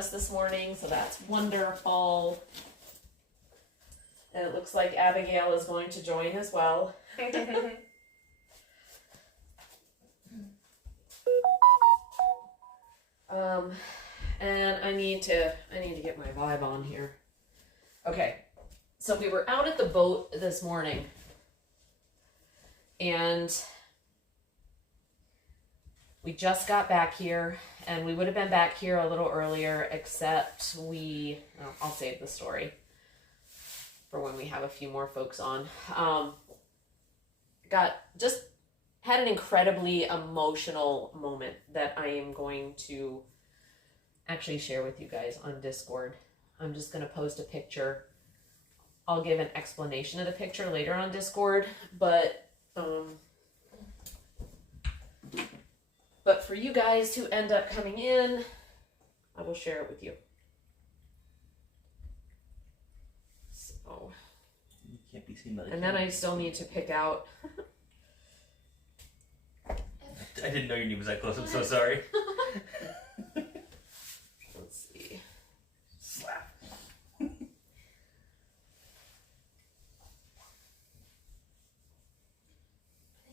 us this morning, so that's wonderful. And it looks like Abigail is going to join as well. And I need to get my vibe on here. Okay, so we were out at the boat this morning, and we just got back here, and we would have been back here a little earlier, except I'll save the story for when we have a few more folks on. Had an incredibly emotional moment that I am going to actually share with you guys on Discord. I'm just going to post a picture. I'll give an explanation of the picture later on Discord, but for you guys who end up coming in, I will share it with you. So, you can't be seen by the and then I still need to pick out. I didn't know your knee was that close. I'm so sorry. Let's see. Slap. I think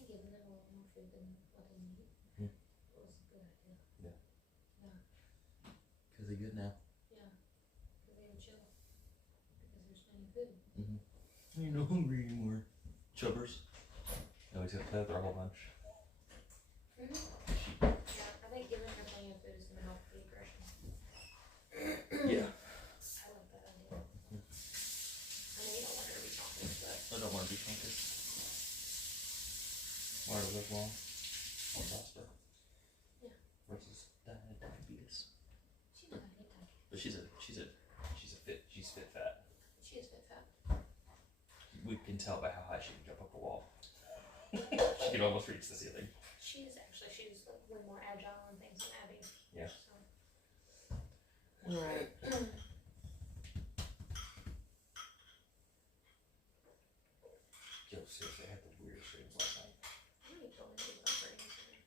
giving them a little more food than what they need was a good idea. Because they're good now. Yeah, because they would chill. Because there's plenty of food. You're not hungry anymore. Chubbers. No, he's got to play with our whole bunch. Yeah, I think giving her plenty of food is going to help the aggression. Yeah. I like that idea. I know you don't want her to be talking, but I don't want to be focused. Want her to live long or prosper. Yeah. Versus dying of diabetes. she's not going to get tired. But she's fit fat. She is fit fat. We can tell by how high she can jump up a wall. She can almost reach the ceiling. She's like way more agile and things than Abby. Yeah. So. All right. Yo, seriously, I had the weirdest dreams last night. I know you told me about her yesterday.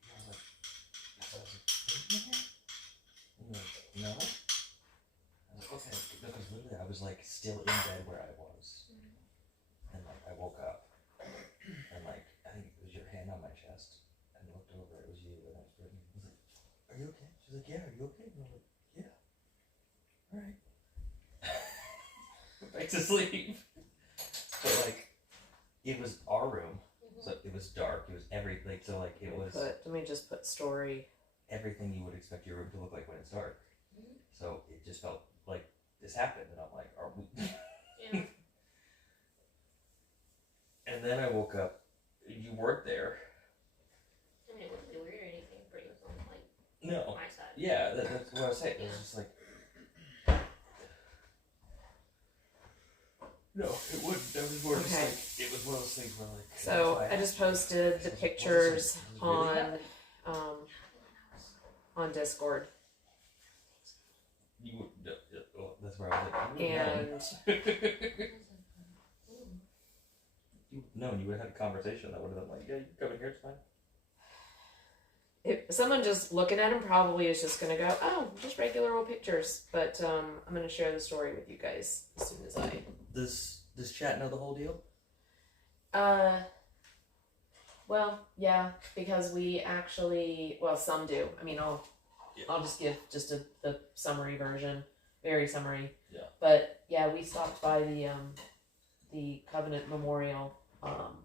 I was like, and you're like, no? I was like, okay. Because literally I was like still in bed where I was. And like I woke up and like I think it was your hand on my chest and I looked over, it was you, and I was like, are you okay? She's like, yeah, are you okay? And I was like, yeah. Alright. Went back to sleep. But like it was our room. So it was dark. It was Let me just put story. Everything you would expect your room to look like when it's dark. So it just felt like this happened, and I'm like, are we? Yeah. And then I woke up. You weren't there. I mean, it wasn't really weird or anything, but it was on like No. my side. Yeah, that's what I was saying. It was just like. No, it wouldn't. That was more just Okay. like, it was one of those things where like. So I just posted the pictures on Discord, You would. Well, that's where I was like. and No, you would have had a conversation that would have been like, yeah, you can come in here, it's fine. if someone just looking at them probably is just gonna go, oh, just regular old pictures. But I'm gonna share the story with you guys as soon as I. Does chat know the whole deal? Well, yeah, because we actually, well, some do. I mean, I'll just give just the summary version, very summary. Yeah. But yeah, we stopped by the Covenant Memorial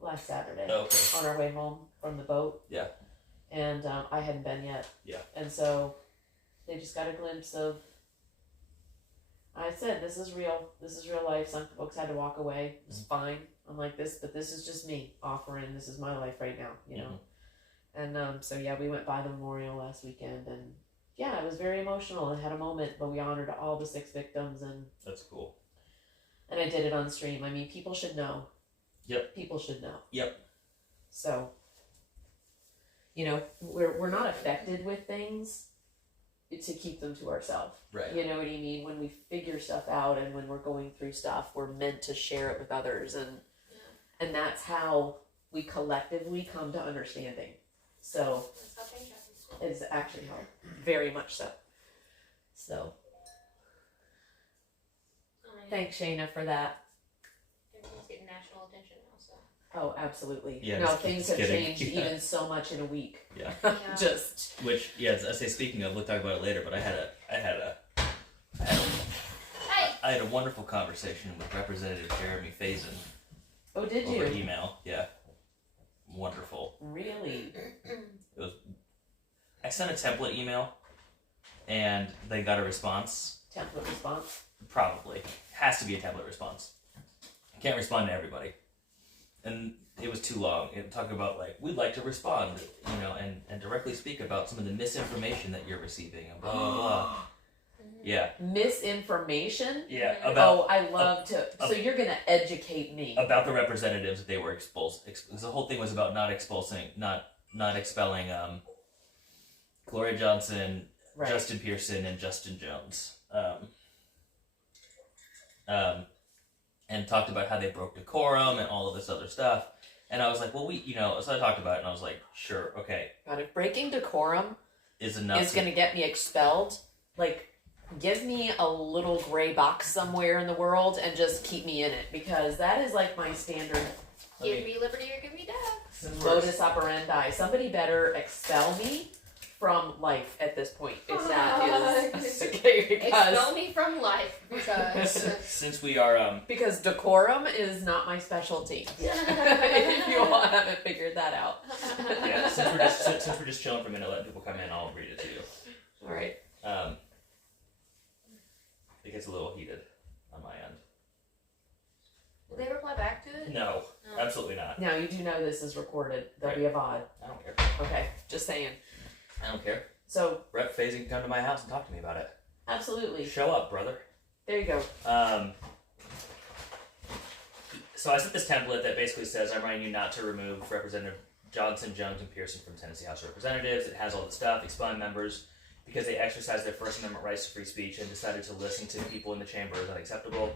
last Saturday on our way home from the boat. Yeah. And I hadn't been yet. Yeah. And so they just got a glimpse of. I said, this is real. This is real life. Some folks had to walk away. It's fine. I'm like this, but this is just me offering. This is my life right now, you know. And so yeah, we went by the memorial last weekend, and yeah, it was very emotional. I had a moment, but we honored all the 6 victims, and that's cool. And I did it on stream. I mean, people should know. Yep. People should know. Yep. So, you know, we're not affected with things to keep them to ourselves. Right. You know what I mean? When we figure stuff out and when we're going through stuff, we're meant to share it with others, and that's how we collectively come to understanding. So That's how change happens. it's actually how, very much so. So, Thanks, Shayna, for that. Everything's getting national attention now, so. Oh, absolutely. Yeah, no, it's things have getting- changed yeah. even so much in a week. Yeah. Just. Which, yeah, I say speaking of, we'll talk about it later, but I had a wonderful conversation with Representative Jeremy Faison. Oh, did over you? email. Yeah. Wonderful. Really? I sent a template email and they got a response. Template response? Probably. Has to be a template response. Can't respond to everybody. And it was too long. It talked about like, we'd like to respond, and directly speak about some of the misinformation that you're receiving and blah blah blah. Yeah. Misinformation? Yeah. I love to. So you're gonna educate me about the representatives that they were expulsed. The whole thing was about not expelling Gloria Johnson, right. Justin Pearson, and Justin Jones. And talked about how they broke decorum and all of this other stuff. And I was like, well, so I talked about it and I was like, sure, okay. But if breaking decorum is going to get me expelled, like, give me a little gray box somewhere in the world and just keep me in it, because that is like my standard Give me liberty or give me death. modus operandi. Somebody better expel me from life at this point. If that is okay, because expel me from life, because since we are because decorum is not my specialty. If you all haven't figured that out. Yeah, since we're just chilling for a minute, letting people come in, I'll read it to you. All right. It gets a little heated on my end. Will they reply back to it? No, absolutely not. Now you do know this is recorded. There'll be a VOD. I don't care. Okay, just saying. I don't care. So Rep Faison can come to my house and talk to me about it. absolutely. Show up, brother. There you go. So I sent this template that basically says I'm writing you not to remove Representative Johnson, Jones, and Pearson from Tennessee House of Representatives. It has all the stuff. Expel members because they exercised their First Amendment rights to free speech and decided to listen to people in the chamber is unacceptable.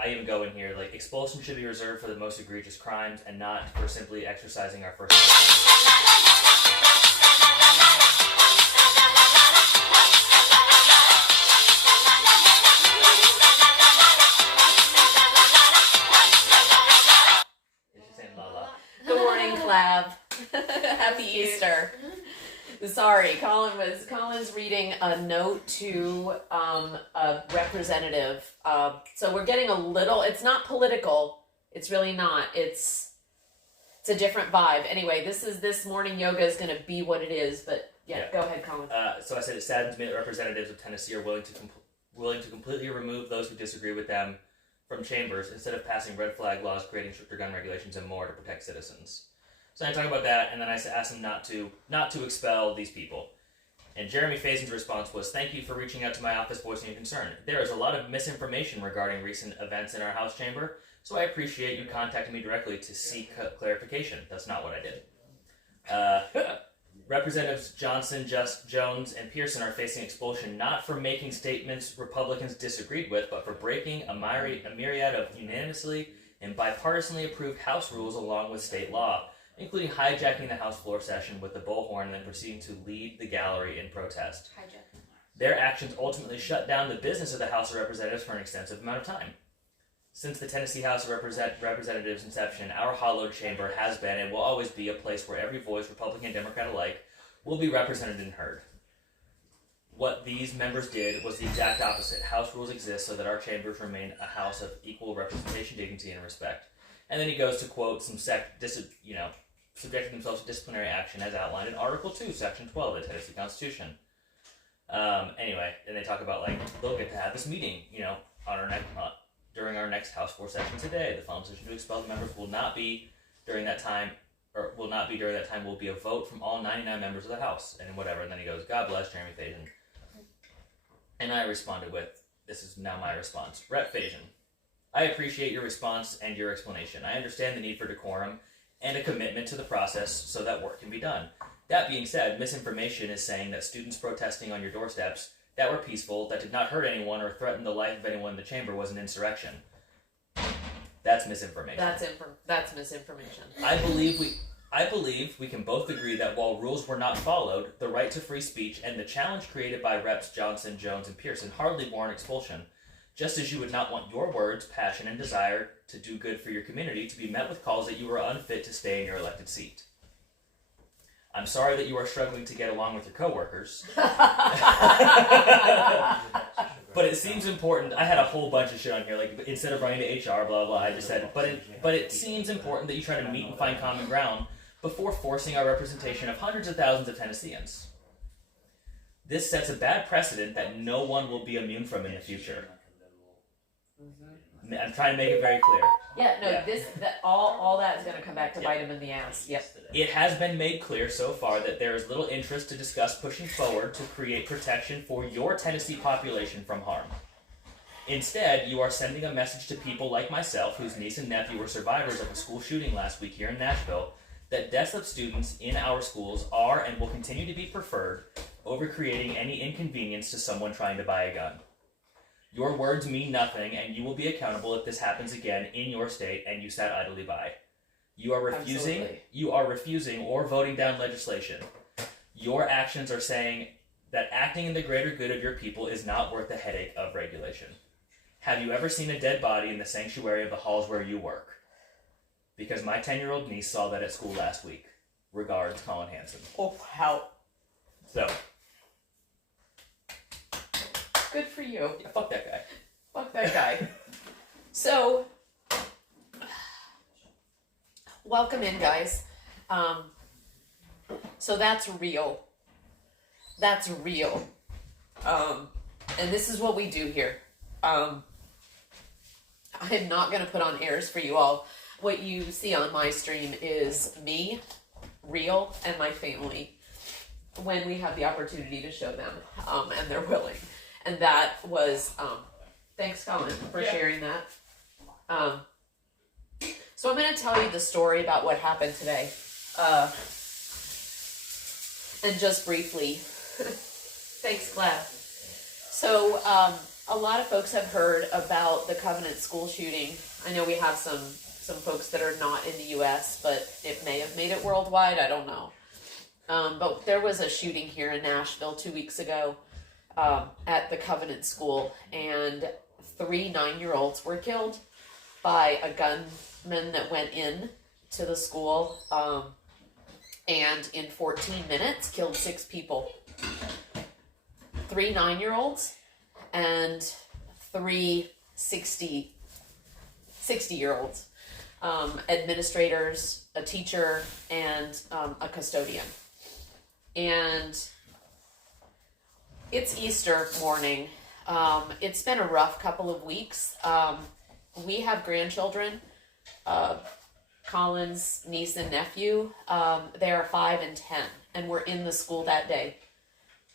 I even go in here, like, expulsion should be reserved for the most egregious crimes and not for simply exercising our First Amendment. Is she saying LaLa? Good morning, Clav. Happy Easter. Sorry, Colin's reading a note to a representative. So we're getting a little. It's not political. It's really not. It's a different vibe. Anyway, this morning yoga is going to be what it is. But yeah, go ahead, Colin. So I said it saddens me that representatives of Tennessee are willing to completely remove those who disagree with them from chambers instead of passing red flag laws, creating stricter gun regulations, and more to protect citizens. So I talk about that, and then I asked him not to expel these people. And Jeremy Faison's response was, "Thank you for reaching out to my office voicing your concern. There is a lot of misinformation regarding recent events in our House chamber, so I appreciate you contacting me directly to seek clarification." That's not what I did. Representatives Johnson, Jones, and Pearson are facing expulsion not for making statements Republicans disagreed with, but for breaking a myriad of unanimously and bipartisanly approved House rules along with state law, including hijacking the House floor session with the bullhorn and then proceeding to lead the gallery in protest. Their actions ultimately shut down the business of the House of Representatives for an extensive amount of time. Since the Tennessee House of Representatives' inception, our hallowed chamber has been and will always be a place where every voice, Republican and Democrat alike, will be represented and heard. What these members did was the exact opposite. House rules exist so that our chambers remain a house of equal representation, dignity, and respect. And then he goes to quote some subjecting themselves to disciplinary action as outlined in Article 2, Section 12 of the Tennessee Constitution. Anyway, and they talk about, like, they'll get to have this meeting, on our during our next House floor session today. The final decision to expel the members will not be during that time, will be a vote from all 99 members of the House, and whatever. And then he goes, "God bless Jeremy Faison." And I responded with, this is now my response. Rep Faison, I appreciate your response and your explanation. I understand the need for decorum and a commitment to the process so that work can be done. That being said, misinformation is saying that students protesting on your doorsteps that were peaceful, that did not hurt anyone or threaten the life of anyone in the chamber was an insurrection. That's misinformation. That's misinformation. I believe I believe we can both agree that while rules were not followed, the right to free speech and the challenge created by Reps Johnson, Jones, and Pearson hardly warrant expulsion, just as you would not want your words, passion, and desire to do good for your community to be met with calls that you are unfit to stay in your elected seat. I'm sorry that you are struggling to get along with your coworkers. But it seems important. I had a whole bunch of shit on here, like instead of running to HR, blah blah. I just said, but it seems important that you try to meet and find common ground before forcing our representation of hundreds of thousands of Tennesseans. This sets a bad precedent that no one will be immune from in the future. I'm trying to make it very clear. All that is going to come back to bite him in the ass. Yep. It has been made clear so far that there is little interest to discuss pushing forward to create protection for your Tennessee population from harm. Instead, you are sending a message to people like myself, whose niece and nephew were survivors of a school shooting last week here in Nashville, that deaths of students in our schools are and will continue to be preferred over creating any inconvenience to someone trying to buy a gun. Your words mean nothing, and you will be accountable if this happens again in your state and you sat idly by. You are refusing or voting down legislation. Your actions are saying that acting in the greater good of your people is not worth the headache of regulation. Have you ever seen a dead body in the sanctuary of the halls where you work? Because my 10-year-old niece saw that at school last week. Regards, Colin Hansen. Oh, how So, good for you. yeah, fuck that guy. Fuck that guy. So, welcome in, guys. So that's real. That's real. And this is what we do here. I am not going to put on airs for you all. What you see on my stream is me, real, and my family when we have the opportunity to show them, and they're willing. And that was, thanks, Colin, for sharing that. So I'm going to tell you the story about what happened today. And just briefly, thanks, Glad. So, a lot of folks have heard about the Covenant school shooting. I know we have some folks that are not in the U.S., but it may have made it worldwide. I don't know. But there was a shooting here in Nashville 2 weeks ago at the Covenant school, and 3 9-year-olds were killed by a gunman that went in to the school, and in 14 minutes killed 6 people. 3 9-year-olds and 3 60-year-olds. Administrators, a teacher, and a custodian. And it's Easter morning. It's been a rough couple of weeks. We have grandchildren. Colin's niece and nephew, they are 5 and 10, and were in the school that day.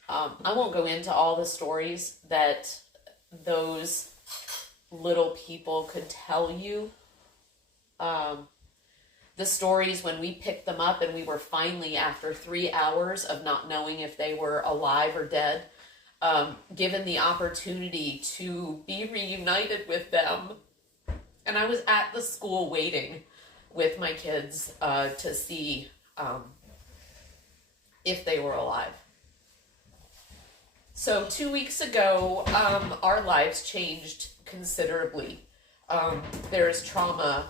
I won't go into all the stories that those little people could tell you. The stories when we picked them up and we were finally, after 3 hours of not knowing if they were alive or dead, given the opportunity to be reunited with them. And I was at the school waiting with my kids to see if they were alive. So 2 weeks ago, our lives changed considerably. There is trauma.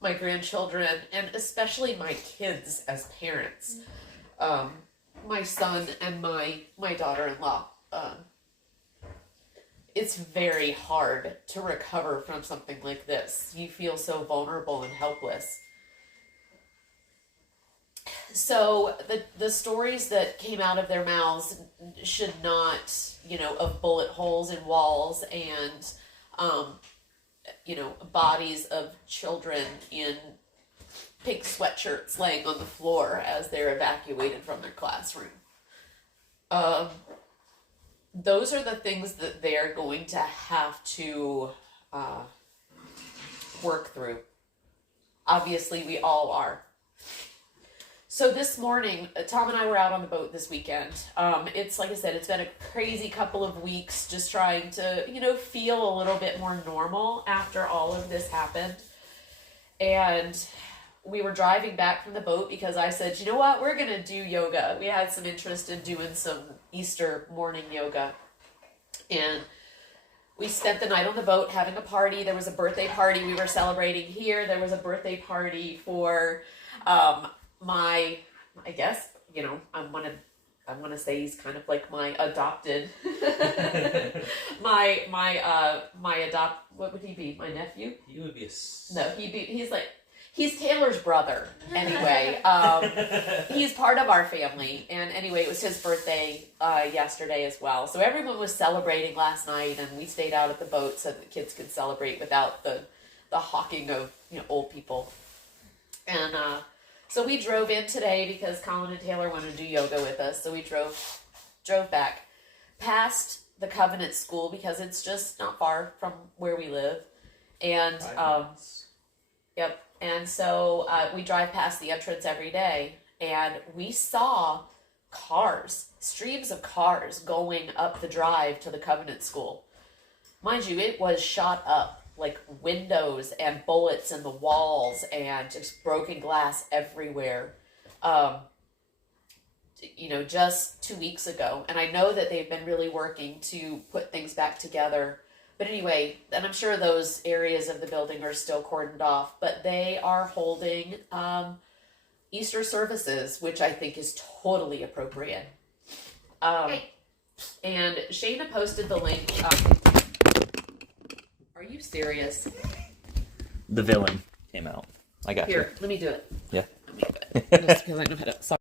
My grandchildren, and especially my kids as parents, my son and my daughter-in-law, it's very hard to recover from something like this. You feel so vulnerable and helpless. So the stories that came out of their mouths should not, of bullet holes in walls and, bodies of children in pink sweatshirts laying on the floor as they're evacuated from their classroom. Those are the things that they're going to have to work through. Obviously, we all are. So this morning, Tom and I were out on the boat this weekend. It's, like I said, it's been a crazy couple of weeks just trying to, feel a little bit more normal after all of this happened. And we were driving back from the boat because I said, you know what, we're going to do yoga. We had some interest in doing some Easter morning yoga. And we spent the night on the boat having a party. There was a birthday party we were celebrating here. There was a birthday party for my, I guess, you know, I want to say he's kind of like my adopted, what would he be? My nephew? He would be he's Taylor's brother. Anyway, he's part of our family. And anyway, it was his birthday yesterday as well. So everyone was celebrating last night, and we stayed out at the boat so that the kids could celebrate without the hawking of, you know, old people. And so we drove in today because Colin and Taylor wanted to do yoga with us. So we drove back past the Covenant School because it's just not far from where we live. And yep. And so we drive past the entrance every day, and we saw streams of cars going up the drive to the Covenant School. Mind you, it was shot up, like windows and bullets in the walls and just broken glass everywhere, you know, just 2 weeks ago. And I know that they've been really working to put things back together. But anyway, and I'm sure those areas of the building are still cordoned off, but they are holding Easter services, which I think is totally appropriate. And Shayna posted the link. Are you serious? The villain came out. I got Here, let me do it. Yeah. Let me do it. Just because I know how to. Sorry.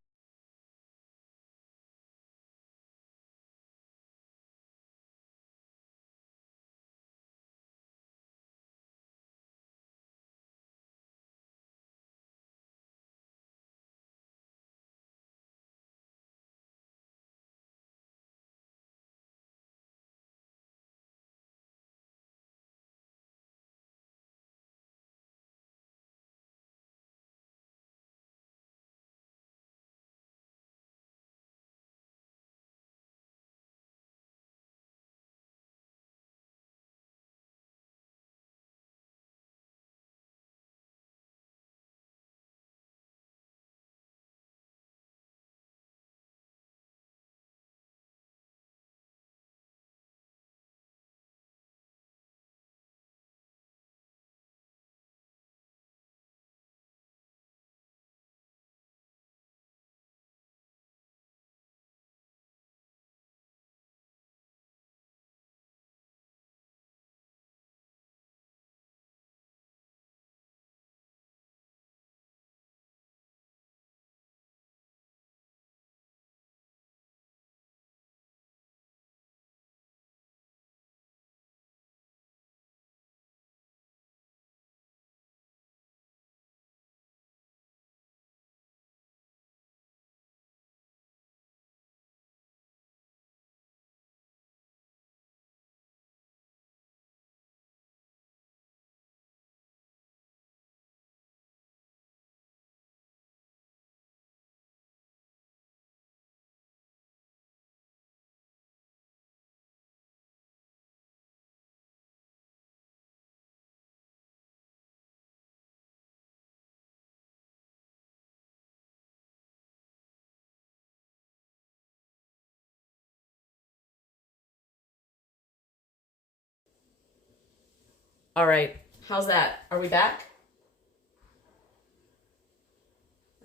All right. How's that? Are we back?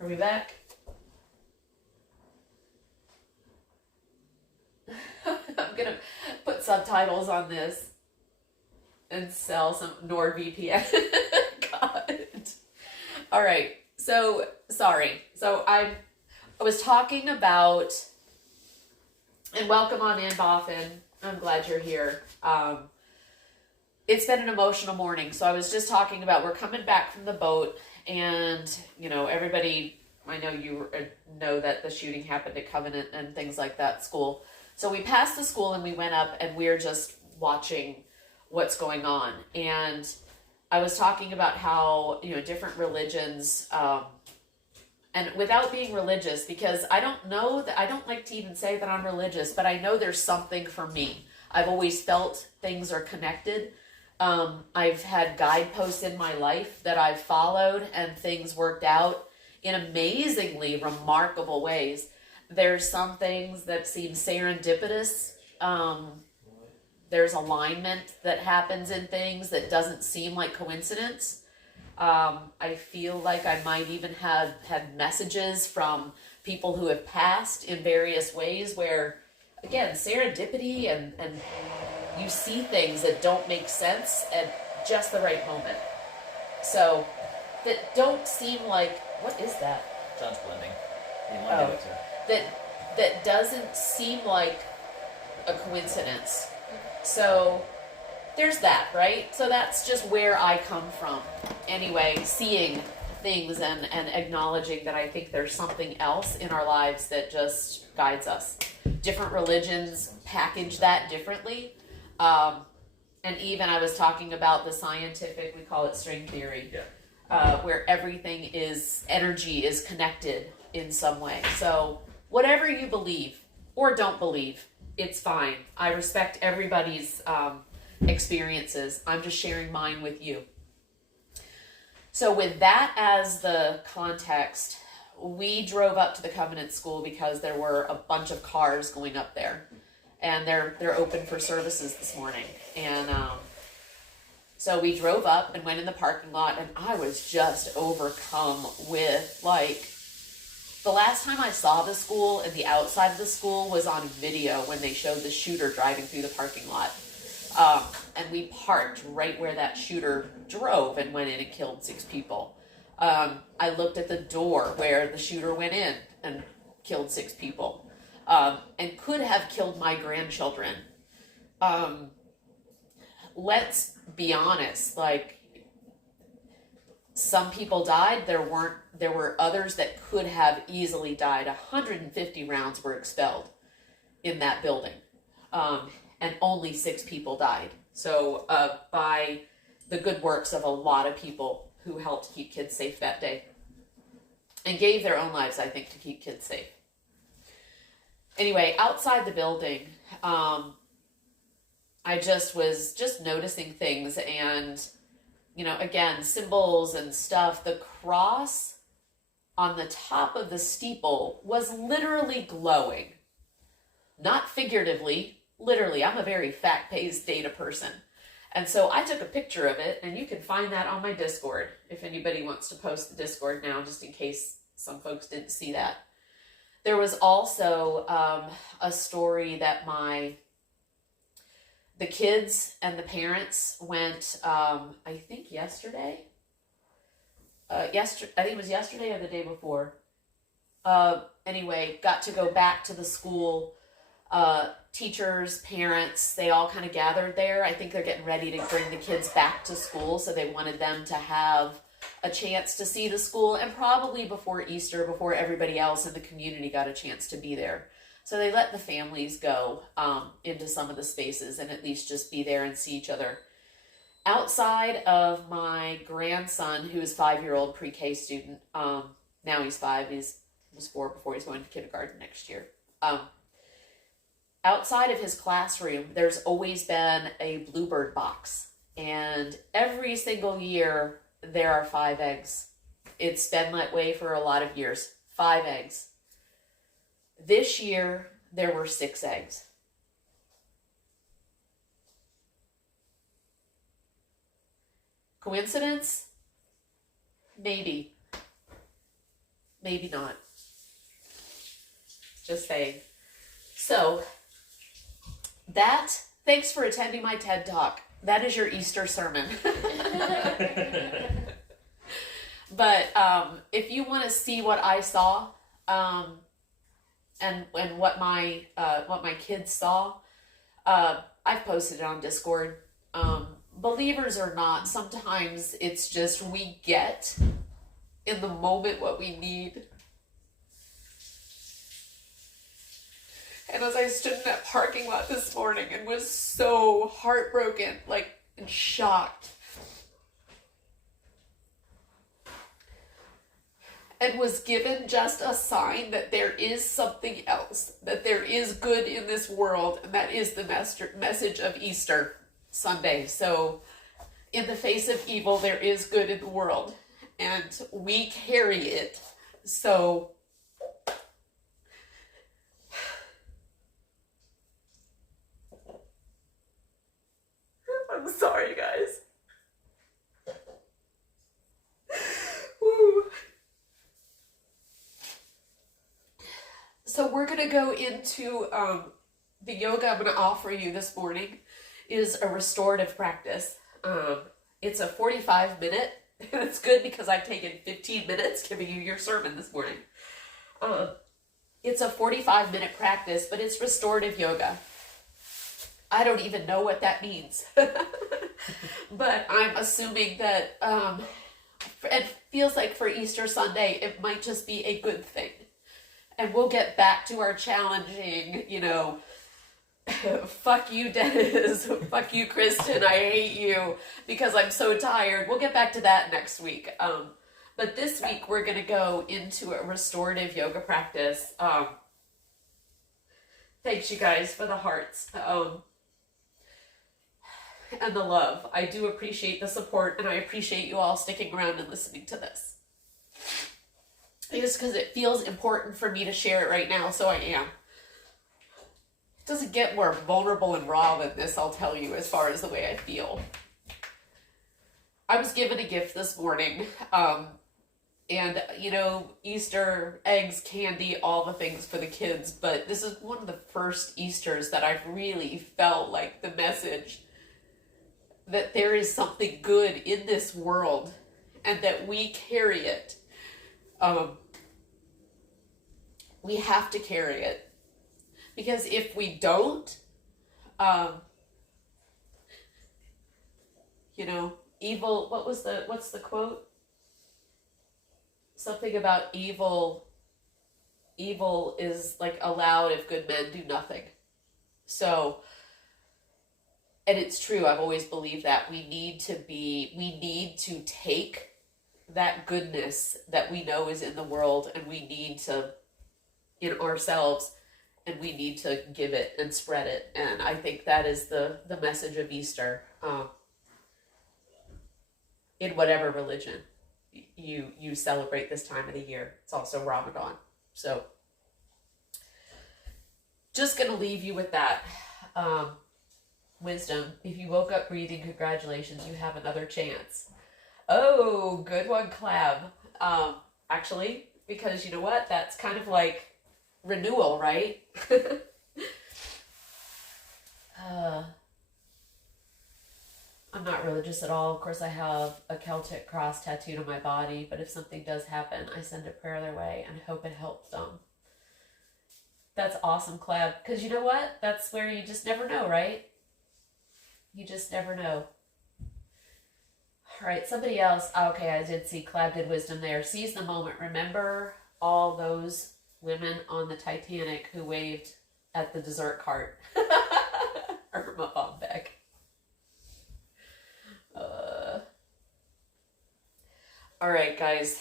Are we back? I'm going to put subtitles on this and sell some NordVPN. God. All right. So, sorry. So, I was talking about, and welcome on in, Boffin. I'm glad you're here. It's been an emotional morning. So I was just talking about, we're coming back from the boat, and, you know, everybody, I know you know that the shooting happened at Covenant and things like that, school. So we passed the school and we went up and we're just watching what's going on. And I was talking about how, you know, different religions, and without being religious, because I don't know that, I don't like to even say that I'm religious, but I know there's something for me. I've always felt things are connected. I've had guideposts in my life that I've followed and things worked out in amazingly remarkable ways. There's some things that seem serendipitous. There's alignment that happens in things that doesn't seem like coincidence. I feel like I might even have had messages from people who have passed in various ways where, again, serendipity and you see things that don't make sense at just the right moment. So, that don't seem like, what is that? John's blending. He might do it too. That doesn't seem like a coincidence. So, there's that, right? So that's just where I come from. Anyway, seeing things and acknowledging that I think there's something else in our lives that just guides us. Different religions package that differently. And even I was talking about the scientific, we call it string theory, where everything is, energy is connected in some way. So whatever you believe or don't believe, it's fine. I respect everybody's experiences. I'm just sharing mine with you. So with that as the context, we drove up to the Covenant School because there were a bunch of cars going up there, and they're open for services this morning. And so we drove up and went in the parking lot, and I was just overcome with, like, the last time I saw the school and the outside of the school was on video when they showed the shooter driving through the parking lot. And we parked right where that shooter drove and went in and killed 6 people. I looked at the door where the shooter went in and killed 6 people, and could have killed my grandchildren. Let's be honest, like, some people died. There were others that could have easily died. 150 rounds were expelled in that building. And only 6 people died. So by the good works of a lot of people who helped keep kids safe that day. And gave their own lives, I think, to keep kids safe. Anyway, outside the building, I just was noticing things and, you know, again, symbols and stuff. The cross on the top of the steeple was literally glowing. Not figuratively. Literally, I'm a very fact-based data person. And so I took a picture of it, and you can find that on my Discord if anybody wants to post the Discord now, just in case some folks didn't see that. There was also a story that the kids and the parents went, I think yesterday. I think it was yesterday or the day before. Anyway, got to go back to the school. Teachers, parents, they all kind of gathered there. I think they're getting ready to bring the kids back to school, so they wanted them to have a chance to see the school, and probably before Easter, before everybody else in the community got a chance to be there. So they let the families go into some of the spaces and at least just be there and see each other. Outside of my grandson, who is 5-year-old pre-K student, now he's 5, he was 4 before he's going to kindergarten next year. Outside of his classroom, there's always been a bluebird box. And every single year, there are 5 eggs. It's been that way for a lot of years. 5 eggs. This year, there were 6 eggs. Coincidence? Maybe. Maybe not. Just saying. So, thanks for attending my TED Talk. That is your Easter sermon. But if you want to see what I saw, and what my kids saw, I've posted it on Discord. Believers or not, sometimes it's just we get in the moment what we need. And as I stood in that parking lot this morning and was so heartbroken, and shocked, and was given just a sign that there is something else, that there is good in this world, and that is the message of Easter Sunday. So in the face of evil, there is good in the world, and we carry it. So I'm sorry, guys. Woo. So we're going to go into the yoga I'm going to offer you this morning is a restorative practice. It's a 45-minute, and it's good because I've taken 15 minutes giving you your sermon this morning. It's a 45-minute practice, but it's restorative yoga. I don't even know what that means. But I'm assuming that it feels like for Easter Sunday, it might just be a good thing. And we'll get back to our challenging, fuck you, Dennis, fuck you, Kristen, I hate you because I'm so tired. We'll get back to that next week. But this week, we're going to go into a restorative yoga practice. Thanks, you guys, for the hearts. And the love. I do appreciate the support, and I appreciate you all sticking around and listening to this. Just because it feels important for me to share it right now, so I am. It doesn't get more vulnerable and raw than this, I'll tell you, as far as the way I feel. I was given a gift this morning, and, Easter, eggs, candy, all the things for the kids, but this is one of the first Easters that I've really felt like the message that there is something good in this world and that we carry it. We have to carry it. Because if we don't, evil, what's the quote? Something about evil is like allowed if good men do nothing. So, and it's true, I've always believed that we need to take that goodness that we know is in the world, and we need to, in ourselves, and we need to give it and spread it. And I think that is the message of Easter. In whatever religion you celebrate this time of the year. It's also Ramadan. So, just going to leave you with that. Wisdom. If you woke up breathing, congratulations, you have another chance. Oh, good one, Clab. Actually, because you know what? That's kind of like renewal, right? I'm not religious at all. Of course, I have a Celtic cross tattooed on my body, but if something does happen, I send a prayer their way and hope it helps them. That's awesome, Clab. Because you know what? That's where you just never know, right? You just never know. All right, somebody else. Okay, I did see Clab did wisdom there. Seize the moment. Remember all those women on the Titanic who waved at the dessert cart. Irma Bombeck. All right, guys.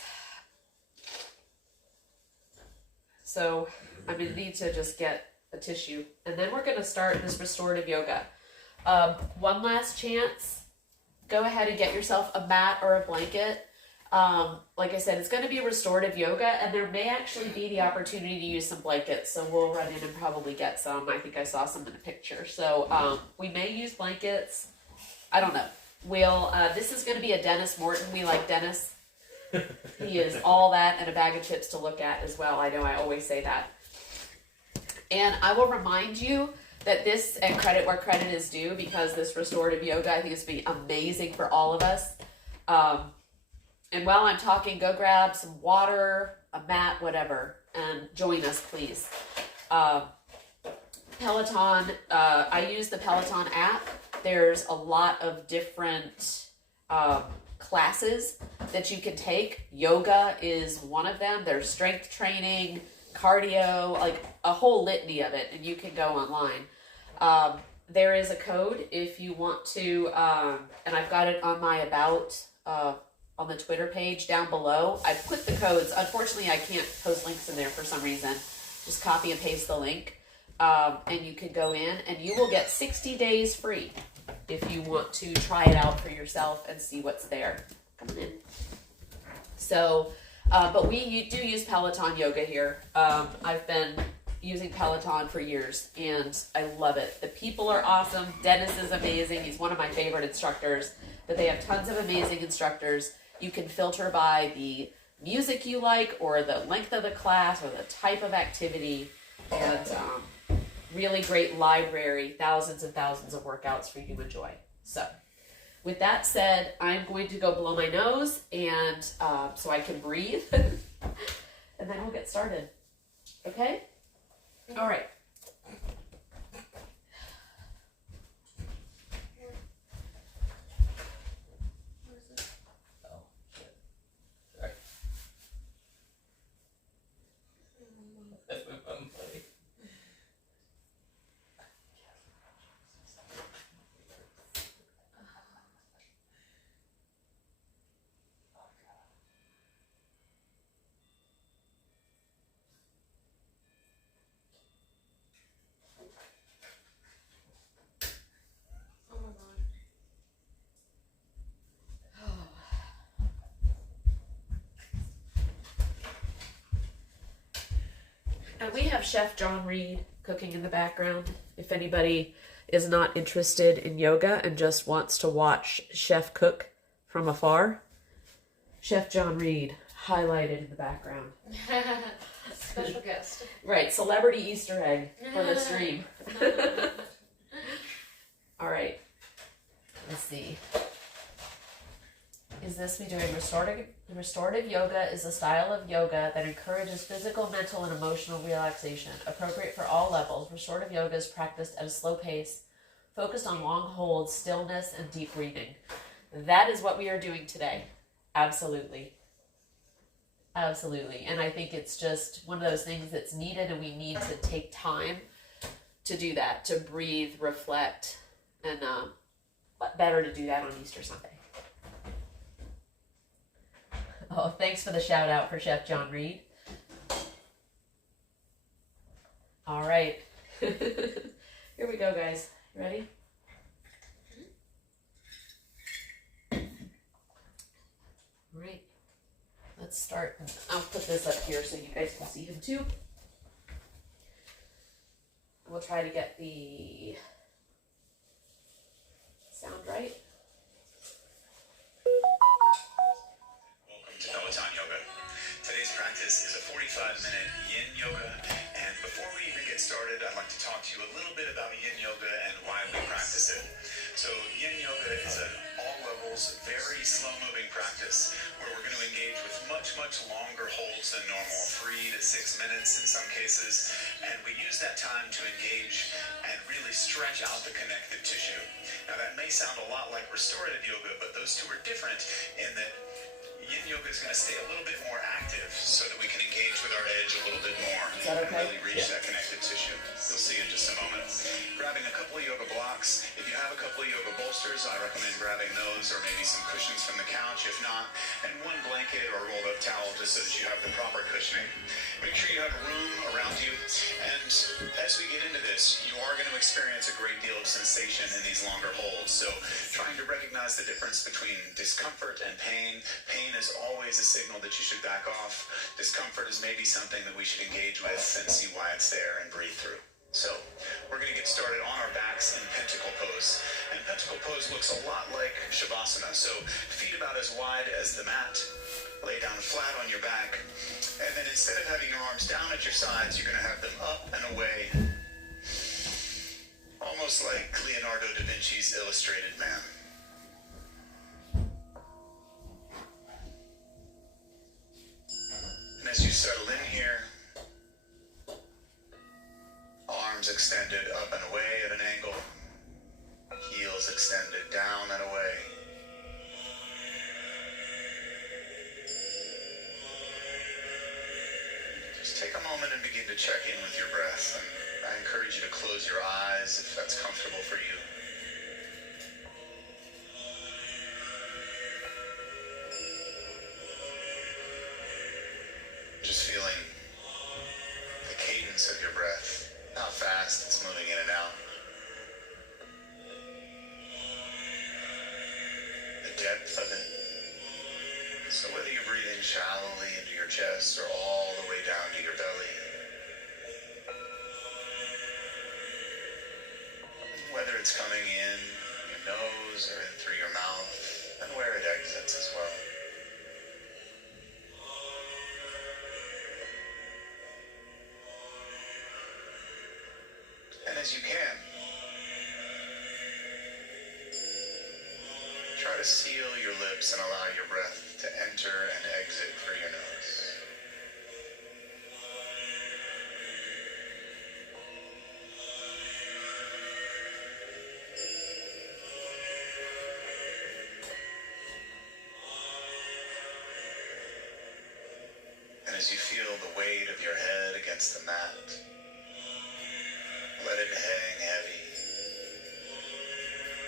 So I'm going to need to just get a tissue. And then we're going to start this restorative yoga. One last chance. Go ahead and get yourself a mat or a blanket. Like I said, it's going to be restorative yoga, and there may actually be the opportunity to use some blankets. So we'll run in and probably get some. I think I saw some in a picture. So we may use blankets. I don't know. This is going to be a Dennis Morton. We like Dennis. He is all that and a bag of chips to look at as well. I know I always say that. And I will remind you that this, and credit where credit is due, because this restorative yoga I think is going to be amazing for all of us. And while I'm talking, go grab some water, a mat, whatever, and join us, please. Peloton, I use the Peloton app. There's a lot of different classes that you can take. Yoga is one of them. There's strength training, cardio, like a whole litany of it, and you can go online. There is a code if you want to, and I've got it on my about on the Twitter page down below. I put the codes. Unfortunately, I can't post links in there for some reason. Just copy and paste the link, and you can go in, and you will get 60 days free. if you want to try it out for yourself and see what's there. Coming in. So, but we do use Peloton yoga here. I've been using Peloton for years and I love it. The people are awesome. Dennis is amazing. He's one of my favorite instructors, but they have tons of amazing instructors. You can filter by the music you like or the length of the class or the type of activity, and really great library, thousands and thousands of workouts for you to enjoy. So with that said, I'm going to go blow my nose and so I can breathe and then we'll get started. Okay? All right. Oh, shit. Sorry. That's my phone, buddy. Oh my god. And we have Chef John Reed cooking in the background. If anybody is not interested in yoga and just wants to watch Chef cook from afar, Chef John Reed highlighted in the background. Special guest. Right, celebrity Easter egg for the stream. All right, let's see. Is this we doing restorative? Restorative yoga is a style of yoga that encourages physical, mental, and emotional relaxation. Appropriate for all levels, restorative yoga is practiced at a slow pace, focused on long holds, stillness, and deep breathing. That is what we are doing today. Absolutely. Absolutely. And I think it's just one of those things that's needed, and we need to take time to do that, to breathe, reflect, and what better to do that on Easter Sunday. Oh, thanks for the shout out for Chef John Reed. All right. Here we go, guys. Ready? All right. Let's start. I'll put this up here so you guys can see him too. We'll try to get the sound right. Welcome to Peloton Yoga. Today's practice is a 45-minute yin yoga, and before we even get started, I'd like to talk to you a little bit about yin yoga and why we practice it. So yin yoga is an all-levels, very slow-moving practice where we're going to engage with much longer holds than normal, 3 to 6 minutes in some cases, and we use that time to engage and really stretch out the connective tissue. Now that may sound a lot like restorative yoga, but those two are different in that yin yoga is going to stay a little bit more active so that we can engage with our edge a little bit more Is that okay? and really reach that connective tissue. You'll see in just a moment. Grabbing a couple of yoga blocks. If you have a couple of yoga bolsters, I recommend grabbing those or maybe some cushions from the couch if not, and one blanket or rolled up towel just so that you have the proper cushioning. Make sure you have room around you, and as we get into this, you are going to experience a great deal of sensation in these longer holds. So trying to recognize the difference between discomfort and pain. Pain is always a signal that you should back off. Discomfort is maybe something that we should engage with and see why it's there and breathe through. So, we're going to get started on our backs in pentacle pose. And pentacle pose looks a lot like Shavasana. So, feet about as wide as the mat. Lay down flat on your back. And then instead of having your arms down at your sides, you're going to have them up and away. Almost like Leonardo da Vinci's Illustrated Man. And as you settle in here, arms extended up and away at an angle, heels extended down and away. Just take a moment and begin to check in with your breath. And I encourage you to close your eyes if that's comfortable for you. Just feeling the cadence of your breath, how fast it's moving in and out. depth of it. So whether you're breathing shallowly into your chest or all the way down to your belly, whether it's coming in your nose or in through your mouth, and where it exits as well. And as you can, try to seal your lips and allow your breath to enter and exit through your nose. And as you feel the weight of your head against the mat, let it hang heavy.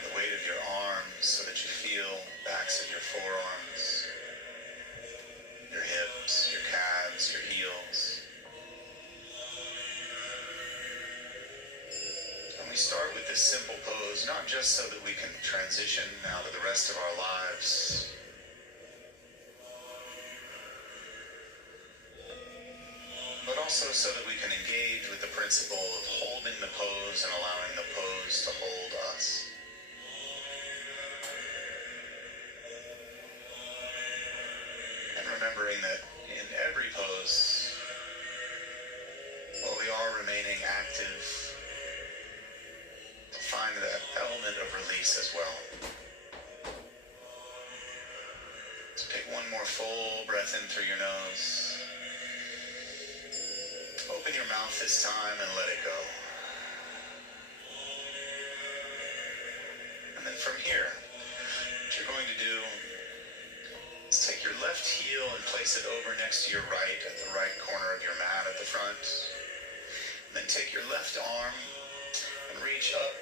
The weight of your arms so that you feel the backs of your forearms, your hips, your calves, your heels. And we start with this simple pose, not just so that we can transition now to the rest of our lives, but also so that we can engage with the principle of holding the pose and allowing the pose to hold us. And remembering that in every pose, while we are remaining active, to find that element of release as well. So take one more full breath in through your nose. Open your mouth this time and let it go. And then from here, what you're going to do is take your left heel and place it over next to your right at the right corner of your mat at the front. And then take your left arm and reach up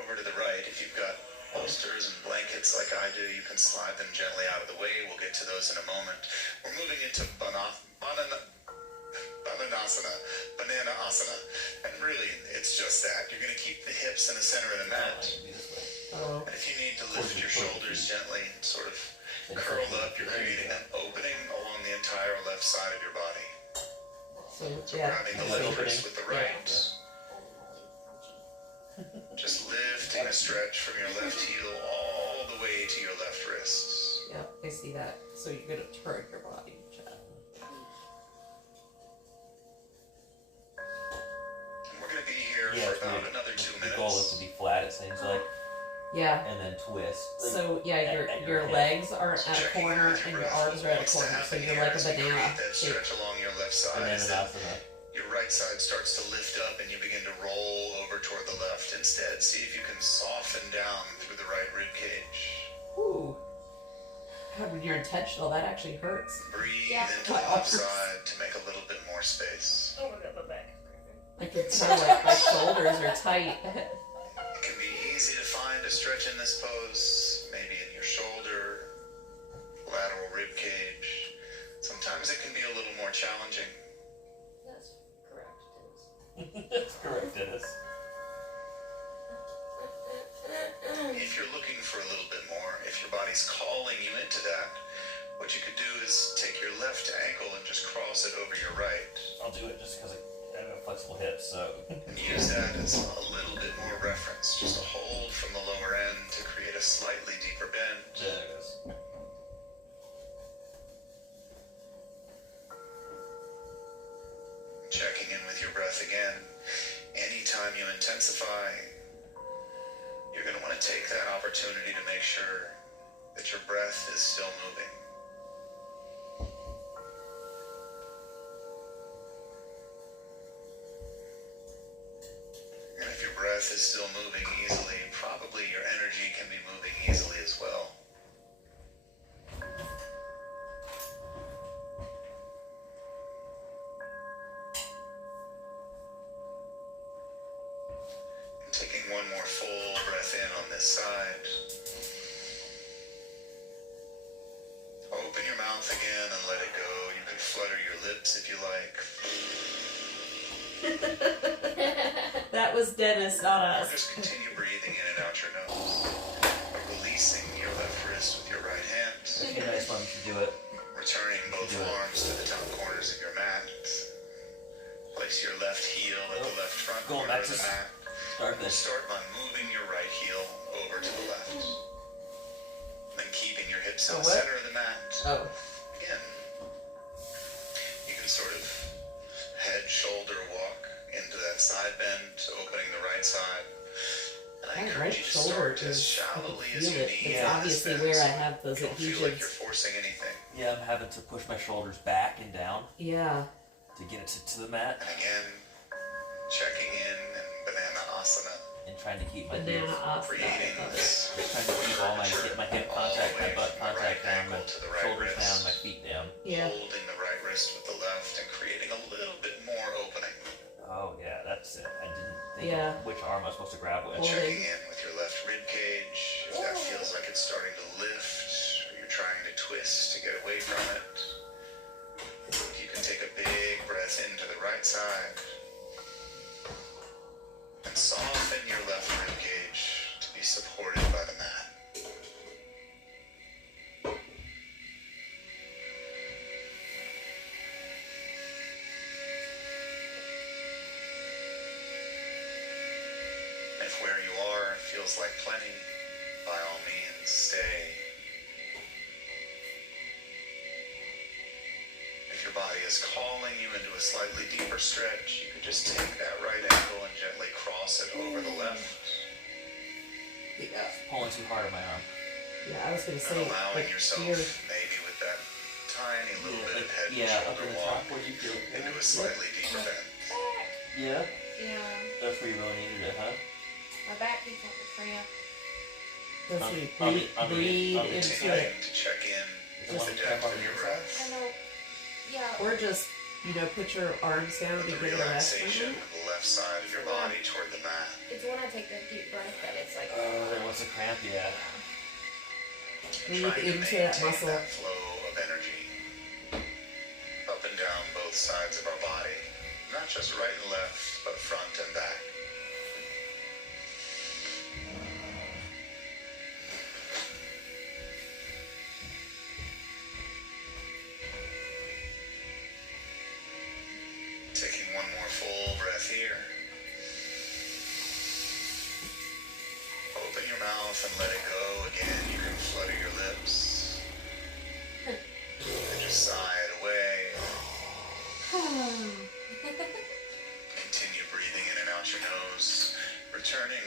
over to the right. If you've got bolsters and blankets like I do, you can slide them gently out of the way. We'll get to those in a moment. We're moving into banana asana. And really, it's just that. You're going to keep the hips in the center of the mat. And if you need to lift your shoulders gently, sort of curl up, you're creating an opening along the entire left side of your body. So grabbing the left wrist with the right. Just lifting a stretch from your left heel all the way to your left wrist. Yep, I see that. So you're gonna turn your body, Chad. And we're gonna be here for about another 2 minutes. The goal is to be flat, it seems like. Yeah. And then twist. So yeah, your legs are at a corner and your arms are at a corner. So you're like a banana. Stretch along your left side. Your right side starts to lift up and you begin to roll over toward the left. Instead, see if you can soften down through the right rib cage. Ooh. God, when you're intentional, that actually hurts. Breathe into the left side to make a little bit more space. Oh my god, my back. I can tell like my shoulders are tight. It can be easy to find a stretch in this pose, maybe in your shoulder, lateral rib cage. Sometimes it can be a little more challenging. That's correct, Dennis. That's correct, Dennis. If you're looking for a little bit more, if your body's calling you into that, what you could do is take your left ankle and just cross it over your right. I'll do it just because I have flexible hips, so. And use that as a little bit more reference, just a hold from the lower end to create a slightly deeper bend. There it goes. Checking in with your breath again. Anytime you intensify, you're going to want to take that opportunity to make sure that your breath is still moving. And if your breath is still moving easily, probably your energy can be moving easily as well. Taking one more full breath in on this side. Open your mouth again and let it go. You can flutter your lips if you like. That was Dennis, not Or us. just continue breathing in and out your nose. A release releasing your left wrist with your right hand. Okay, nice one. You do it. Returning both arms to the top corners of your mat. Place your left heel at the left front Going corner back of the to mat. start this. Start by moving your right heel over to the left. Then keeping your hips in the what? center of the mat. Oh. Again, you can sort of head, shoulder walk into that side bend, opening the right side. And I My encourage right you to shoulder start as is, I shallowly can as feel you it. need. It's obviously where I have those Don't feel like you're adhesions. forcing anything. Yeah, I'm having to push my shoulders back and down Yeah. to get it to the mat And again, checking in banana asana, and trying to keep my Banana hips, asana. creating I love it. this trying to keep all my hip contact, my butt contact down, my to the right shoulders down, wrist. my feet down. Yeah. Holding the right wrist with the left and creating a little bit more opening. Oh yeah, that's it. I didn't think Yeah. of which arm I was supposed to grab with. Well, Checking in with your left rib cage. If that feels like it's starting to lift, or you're trying to twist to get away from it, you can take a big breath into the right side and soften your left rib cage to be supported by the mat. If where you are feels like plenty, by all means, stay. If your body is calling you into a slightly deeper stretch, you could just take that right ankle and gently cross it over the left. Yeah. Pulling too hard on my arm. Yeah, I was gonna And say, allowing like, yourself, here. maybe with that tiny little bit of head and Yeah, up shoulder in the walk, top where you feel it. into a slightly deeper bend. Yeah, Yeah. that's where you really needed it, huh? My back keeps wanting to cramp. Let's On- see, on the- on the- breathe on the into Continuing it. to check in Is it with one the to cramp depth on of the your inside? breath. I know. Yeah. Or just, put your arms down to The get a rest from relaxation it. of the left side of your body toward the mat. It's when I take that deep breath that it's like. Oh, then what's a cramp? Yeah. Breathe Trying to into that maintain muscle. that flow of energy up and down both sides of our body, not just right and left, but front and back. Taking one more full breath here. Open your mouth and let it go. Again, you can flutter your lips. And just sigh it away. Continue breathing in and out your nose. Returning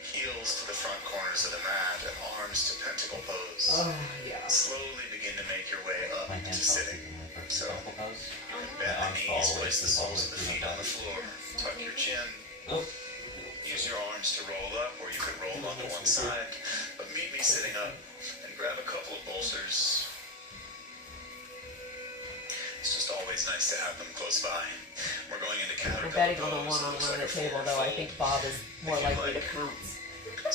heels to the front corners of the mat and arms to pentacle pose. Oh, yeah. Slowly begin to make your way up My to hands fell sitting. asleep in my first So- couple pose. You can My bend the arms fall knees, away, place the sleep all soles the of way the through feet my on the back. floor. Tuck your chin. Oh. Use your arms to roll up, or you can roll onto one side. But meet me sitting up and grab a couple of bolsters. It's just always nice to have them close by. We're going into counter I'm betting on pose. the one It on looks one like at a the table, forward though. I fold. think Bob is more If you likely to like. pounce.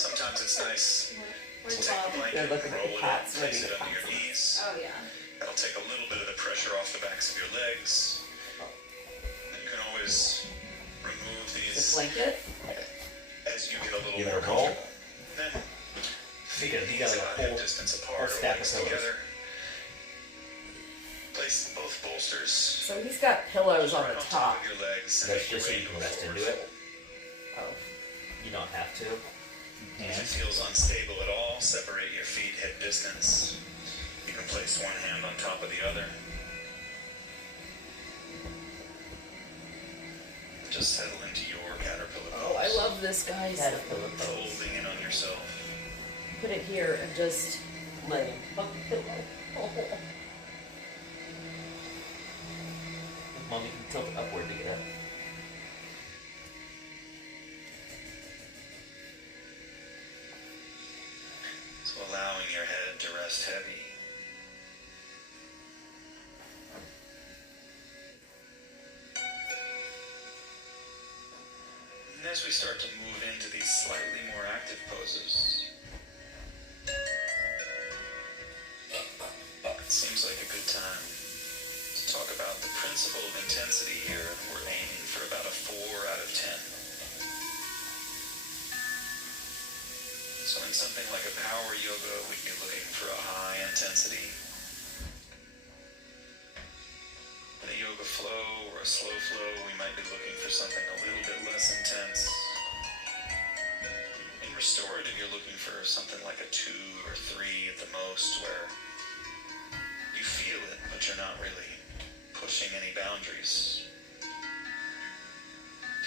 Sometimes it's nice to Where's take the Bob? blanket They're and looking at roll the it cats up, ready place to it under your pounce on it. knees. Oh yeah. That'll take a little bit of the pressure off the backs of your legs. And you can always remove The these blanket. as you get a little Give it more a roll. comfortable. Then You got knees like a about whole hip distance apart, or stack of legs pillows. together. Place both bolsters So he's got pillows on right the on top top. of your legs and That's make your just so way you to can a rest forward into it. fold. Oh. You don't have to. You If it can. feels unstable at all, separate your feet hip distance. You can place one hand on top of the other. Just settle into your caterpillar pose. Oh, I love this, guys. Caterpillar pose. Folding in on yourself. Put it here and just lay him on the pillow. Mom, you can tilt it upward to get up. So allowing your head to rest heavy. And as we start to move into these slightly more active poses, it seems like a good time to talk about the principle of intensity here, and we're aiming for about a 4 out of 10. So So in something like a power yoga, we'd be looking for a high intensity. In a yoga flow or a slow flow, we might be looking for something a little bit less intense. In restorative, you're looking for something like a 2 or 3 at the most, where you feel it, but you're not really pushing any boundaries.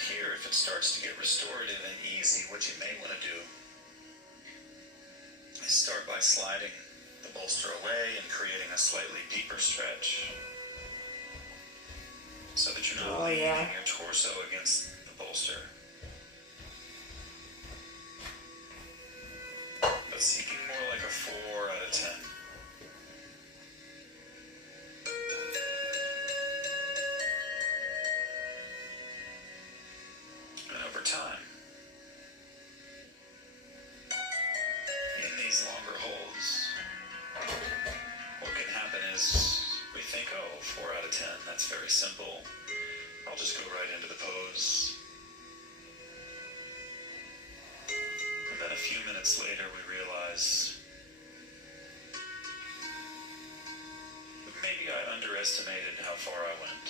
Here, if it starts to get restorative and easy, what you may want to do is start by sliding the bolster away and creating a slightly deeper stretch so that you're not leaning your torso against the bolster, but seeking more like a 4 out of 10. And over time, in these longer holds, what can happen is we think, oh, 4 out of 10, that's very simple. I'll just go right into the pose. And then a few minutes later, we realize that maybe I underestimated how far I went.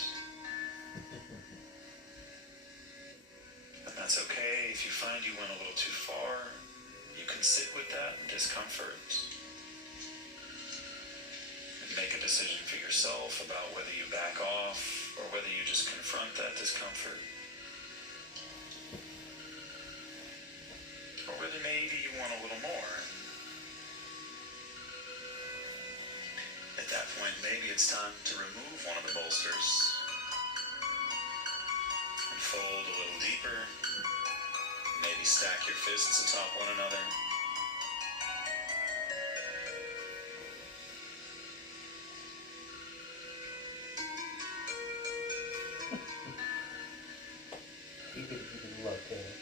And that's okay. If you find you went a little too far, you can sit with that discomfort and make a decision for yourself about whether you back off or whether you just confront that discomfort, or whether maybe you want a little more. At that point, maybe it's time to remove one of the bolsters and fold a little deeper. Maybe stack your fists atop one another. You could look at it.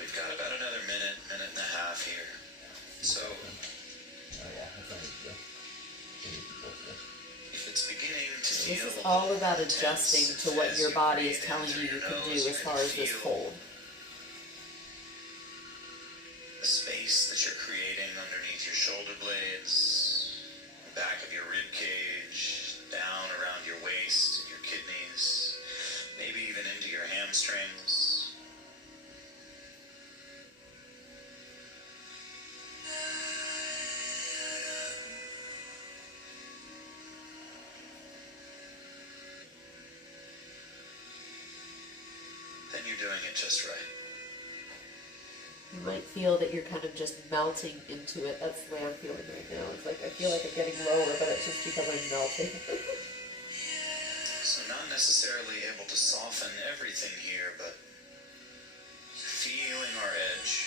We've got about another minute and a half here. So, Oh yeah, that's not easy. if it's beginning to This feel is all about adjusting to what your body is telling you you can do as far as this hold. the space that you're creating underneath your shoulder blades, the back of your rib cage, down around your waist, your kidneys, maybe even into your hamstrings. Then you're doing it just right. You might feel that you're kind of just melting into it. That's the way I'm feeling right now. It's like I feel like I'm getting lower, but it's just because I'm melting. So not necessarily able to soften everything here, but feeling our edge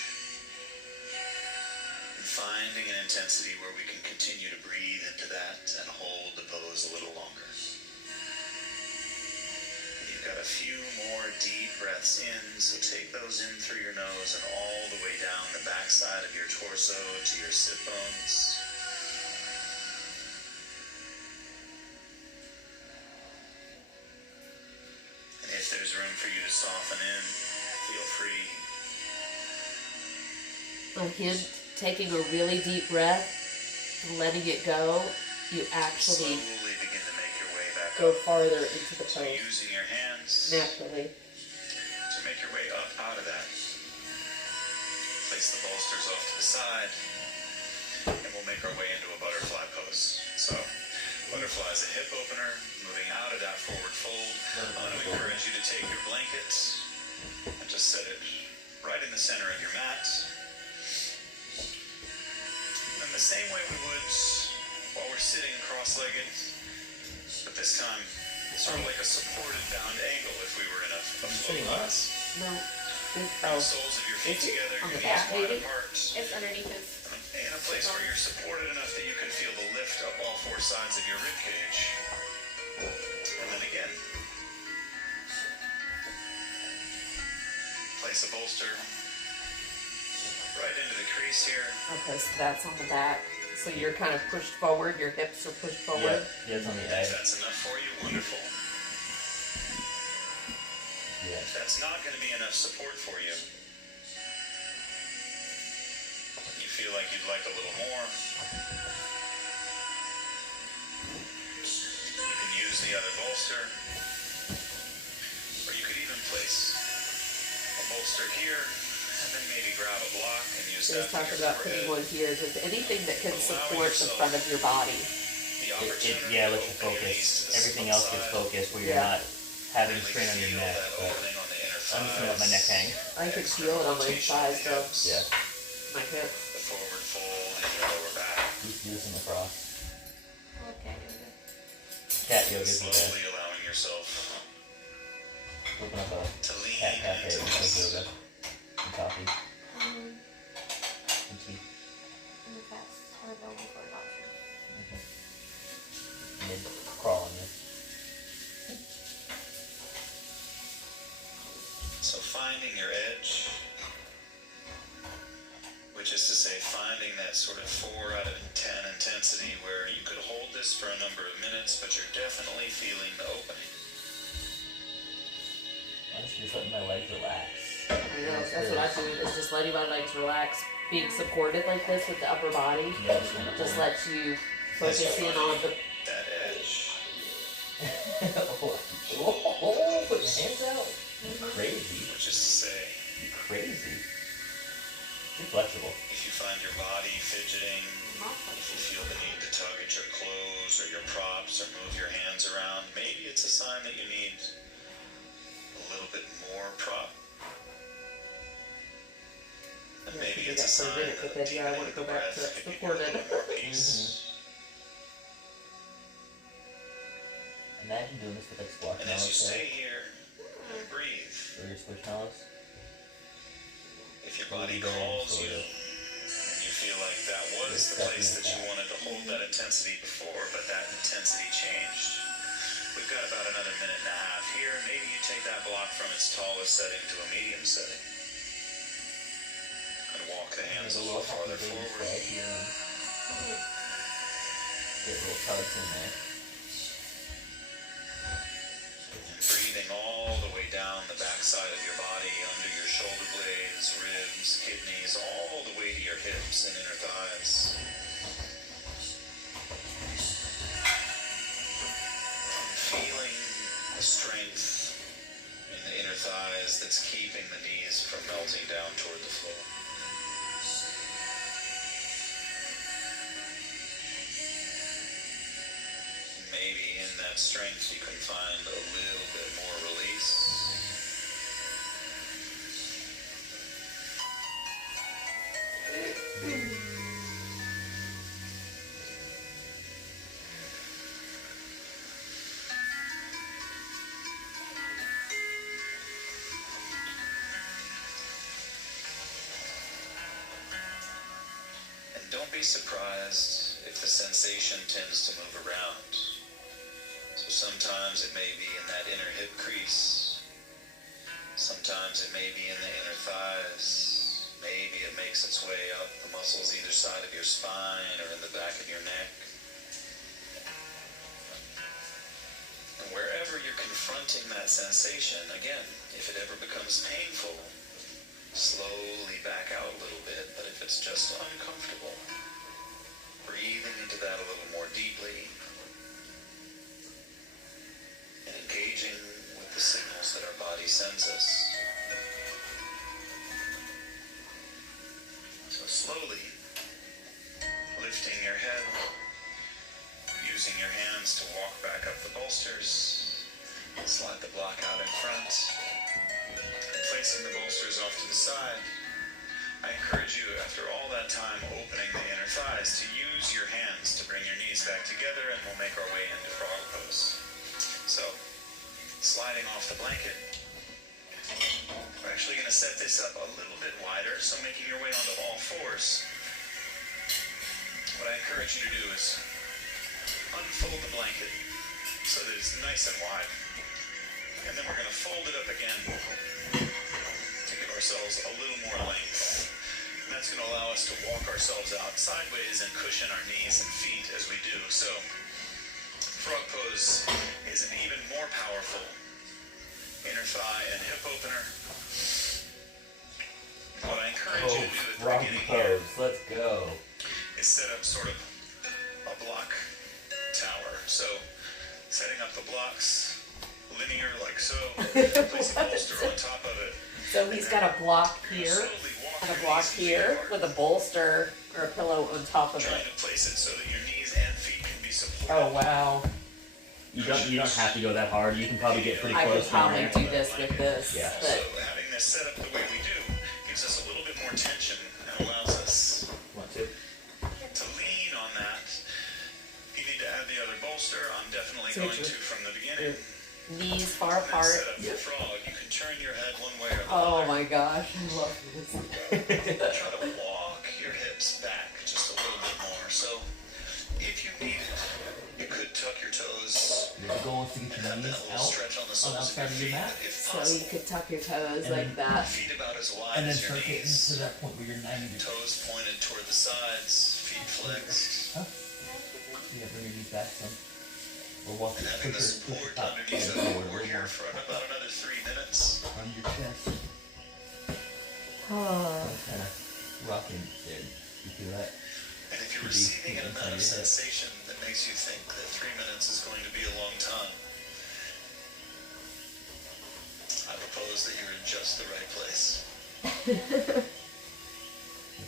and finding an intensity where we can continue to breathe into that and hold the pose a little longer. You've got a few more deep breaths in, so take those in through your nose and all the way down the backside of your torso to your sit bones. And if there's room for you to soften in, feel free. A hint, taking a really deep breath and letting it go, you actually Slowly begin to make your way back go up. farther into the So pose using your hands naturally. to make your way up out of that. Place the bolsters off to the side, and we'll make our way into a butterfly pose. So, butterfly is a hip opener, moving out of that forward fold. I'm going to encourage you to take your blanket and just set it right in the center of your mat. And the same way we would while we're sitting cross-legged, but this time sort of like a supported bound angle if we were in a flow class. No. The Oh, soles of your feet Is it? together, On your the knees back, wide maybe? apart. It's underneath his. In a place where you're supported enough that you can feel the lift up all 4 sides of your rib cage. And then again. Place a bolster right into the crease here. okay, so that's on the back. So you're kind of pushed forward, your hips are pushed forward. Yeah, it's on the If edge. that's enough for you, wonderful. Yeah. If that's not going to be enough support for you, you feel like you'd like a little more, you can use the other bolster, or you could even place a bolster here, and then maybe grab a block and use So that he's for talking your about putting forehead. one here, just anything that can Allow support the yourself front of your body. The It opportunity yeah, to lets you open your knees to focus. the Everything split else gets side. focused where you're Yeah. not having Really strain on your feel neck. that But opening on the inner I'm just gonna let my neck hang. I can feel it on my thighs though, Yeah. my hips. The forward fold in your lower back. You used to do this in lacrosse. Okay. Cat yoga is the best. Slowly allowing yourself Open up a to lean cat cafe into with this. yoga and coffee and tea. And the cats are available for adoption. Okay. Mid crawl on you. So finding your edge, which is to say finding that sort of 4 out of 10 intensity where you could hold this for a number of minutes, but you're definitely feeling the opening. I'm just letting my legs relax. I know, that's what I do, is just letting my legs relax. Being supported like this with the upper body Yeah, just kind of just lets you focus in on the. That edge. oh, put your hands out. Crazy. Which is to say, Crazy. You're flexible. if you find your body fidgeting, if you feel the need to tug at your clothes or your props or move your hands around, maybe it's a sign that you need a little bit more prop. And Yeah, maybe you do it's a that for a sign minute, that but then, yeah, I deepening wanna the go back breath to could give you a supported. little more peace. Imagine doing this with like And as you squashmallows stay there. here and breathe, Or your squishmallows. if your body calls you and you feel like that was the place that you wanted to hold that intensity before, but that intensity changed, we've got about another minute and a half here. Maybe you take that block from its tallest setting to a medium setting and walk the hands a little farther forward. Here and get little tugs in there. And breathing all the way down the backside of your body, under your shoulder blades, ribs, kidneys, all the way to your hips and inner thighs. Feeling the strength in the inner thighs that's keeping the knees from melting down toward the floor. Maybe in that strength you can find a little bit more release. And don't be surprised if the sensation tends to move around. So sometimes it may be in that inner hip crease. Sometimes it may be in the inner thighs. Maybe it makes its way up the muscles either side of your spine or in the back of your neck. And wherever you're confronting that sensation, again, if it ever becomes painful, slowly back out a little bit. But if it's just uncomfortable, breathing into that a little more deeply and engaging with the signals that our body sends us. So slowly lifting your head, using your hands to walk back up the bolsters, slide the block out in front, and placing the bolsters off to the side. I encourage you, after all that time opening the inner thighs, to use your hands to bring your knees back together, and we'll make our way into frog pose. So, sliding off the blanket. We're actually going to set this up a little bit wider, so making your way onto all fours. What I encourage you to do is unfold the blanket so that it's nice and wide. And then we're going to fold it up again to give ourselves a little more length. And that's going to allow us to walk ourselves out sideways and cushion our knees and feet as we do. So, frog pose is an even more powerful inner thigh and hip opener. What I encourage you to do at the Rocky beginning here pose. Let's go. is set up sort of a block tower. So, setting up the blocks linear like so, placing a bolster on top of it. So he's got a block here Slowly walk and a your block knees here apart, with a bolster or a pillow on top of trying it. to place it so that your knees and feet can be supported. Oh wow. You don't have to go that hard. You can probably get pretty I could close. probably do this with this. Yeah. So But having this set up the way we do gives us a little bit more tension and allows us Want to? to lean on that. If you need to add the other bolster, I'm definitely So going your- to from the beginning. knees far And then apart. set up the frog. You can turn your head one way or the Oh other. my gosh, I love this. Try to walk your hips back just a little bit more. So if you need it, you could tuck your toes Your goal is to get and your have knees that little out stretch on the on the soles of outside your of your feet, mat. if So you possible. could tuck your toes And like then- that. Feet about as wide and then as your start getting to knees. that point where you're 90 degrees. Toes pointed toward the sides, feet flexed. Yeah, bring your knees back some. We'll walk And it having the push your support top underneath and of forward it. a We're little here more for about another 3 minutes. on your chest. Oh. Kind of rocking there. You feel that? And if you're Could be receiving an inside amount of your head. sensation that makes you think that 3 minutes is going to be a long time, I propose that you're in just the right place.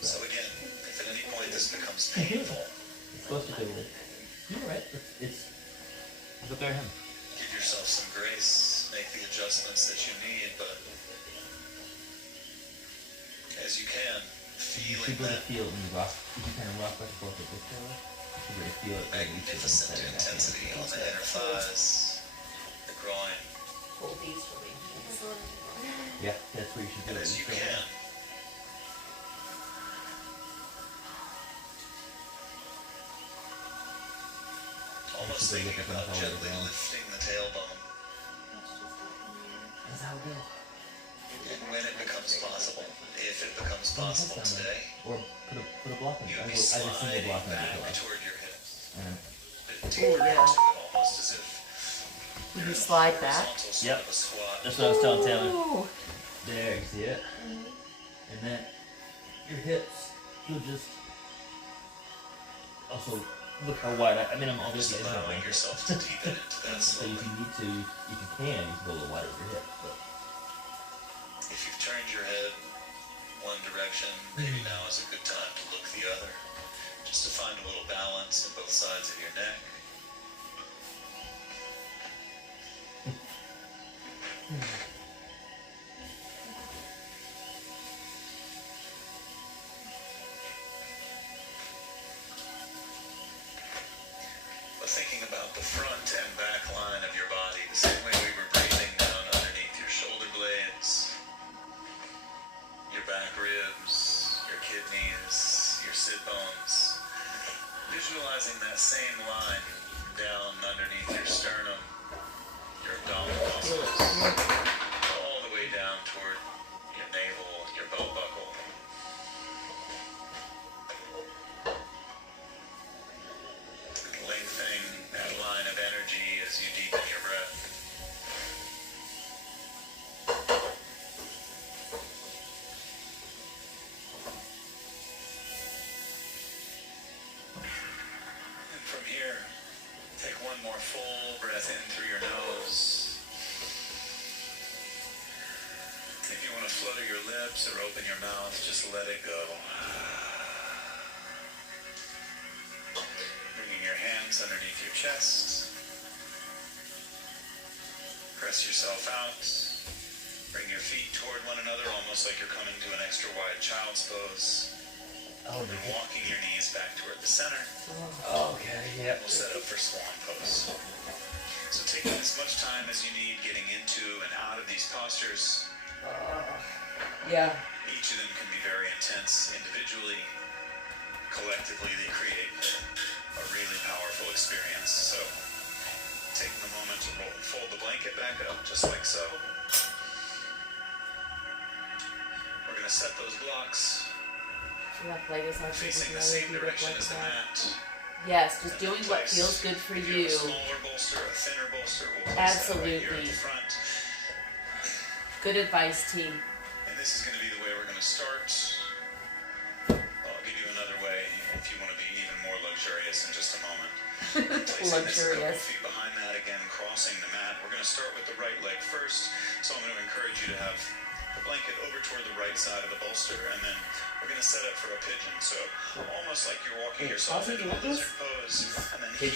So again, if at any point this becomes painful, It's supposed to go with. You're right. It's up there, him. give yourself some grace, make the adjustments that you need, but as you can, You feeling should be able that to feel it when you rock. If you kind of rock back and forth with this pillow, you should be able to feel it. when you sit magnificent inside your back. intensity on the inner thighs, the groin, Hold these for me. Yeah, that's where you should and do it. as you feel can, it. almost Should be thinking lifting about all the way gently down. lifting the tailbone. That's how it goes. And when it becomes possible, if it becomes possible today, Or put a block in you it. would be I just need sliding a block in back the toward your hips. And Deeper yeah. into it, almost as if When you slide back. horizontal sort Yep. of a squat. That's what I was telling Taylor. Ooh. there, you see it? And then your hips, you'll just also look how wide. I mean, I'm Just obviously allowing yourself to deepen into that So if slowly. you need to, if you can, you can go a little wider with your hips. But If you've turned your head one direction, maybe now is a good time to look the other. Just to find a little balance in both sides of your neck. But thinking about the front and back line of your body, the same way we were breathing down underneath your shoulder blades, your back ribs, your kidneys, your sit bones. Visualizing that same line down underneath your sternum, your abdominal muscles, all the way down toward your navel, your belt buckle. Lengthening that line of energy as you deepen your breath. And from here, take one more full breath in through your nose. If you want to flutter your lips or open your mouth, just let it go. Bringing your hands underneath your chest. Press yourself out. Bring your feet toward one another, almost like you're coming to an extra wide child's pose. And walking your knees back toward the center. okay, yeah. We'll set up for swan pose. So taking as much time as you need getting into and out of these postures. Yeah. Each of them can be very intense individually. Collectively, they create a really powerful experience. So, taking a moment to fold the blanket back up, just like so. We're going to set those blocks Left leg is actually facing the really same deep direction like as the that. mat. Yes, just doing what feels good for If you. have a smaller bolster, a thinner bolster, we'll place that right here at Absolutely. the front. Good advice, team. And this is going to be the way we're going to start. I'll give you another way if you want to be even more luxurious in just a moment. Placing this a couple Luxurious. feet behind that again, crossing the mat. We're going to start with the right leg first. So I'm going to encourage you to have the blanket over toward the right side of the bolster, and then we're going to set up for a pigeon. So almost like you're walking yourself into a lizard pose, and then Pigeon